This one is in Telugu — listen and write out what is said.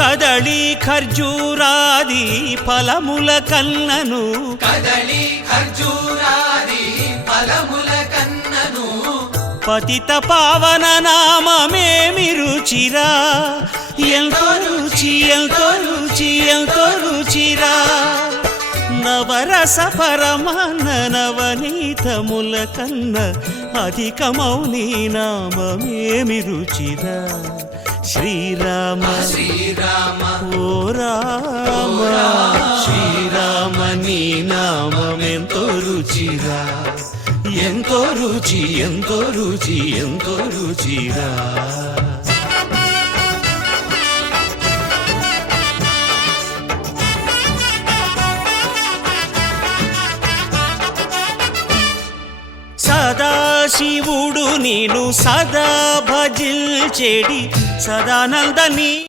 కదళి ఖర్జూరాది ఫలముల కన్నను కదళి ఖర్జూరాది ఫలముల కన్నను పతిత పావన నామమేమి రుచిరా ఎంతో రుచి ఎంతో రుచి ఎంతో రుచిరా నవరస పరమాన్న నవనీతముల కన్న అధికమౌ నీ నామమేమి రుచిరా శ్రీరామ శ్రీరామ ఓ రామ శ్రీరామ నీ నామమెంతో రుచిరా ఎంతో రుచి ఎంతో రుచి ఎంతో రుచిరా సదాశివుడు నేను సదా భజిల్చెడి సదానందని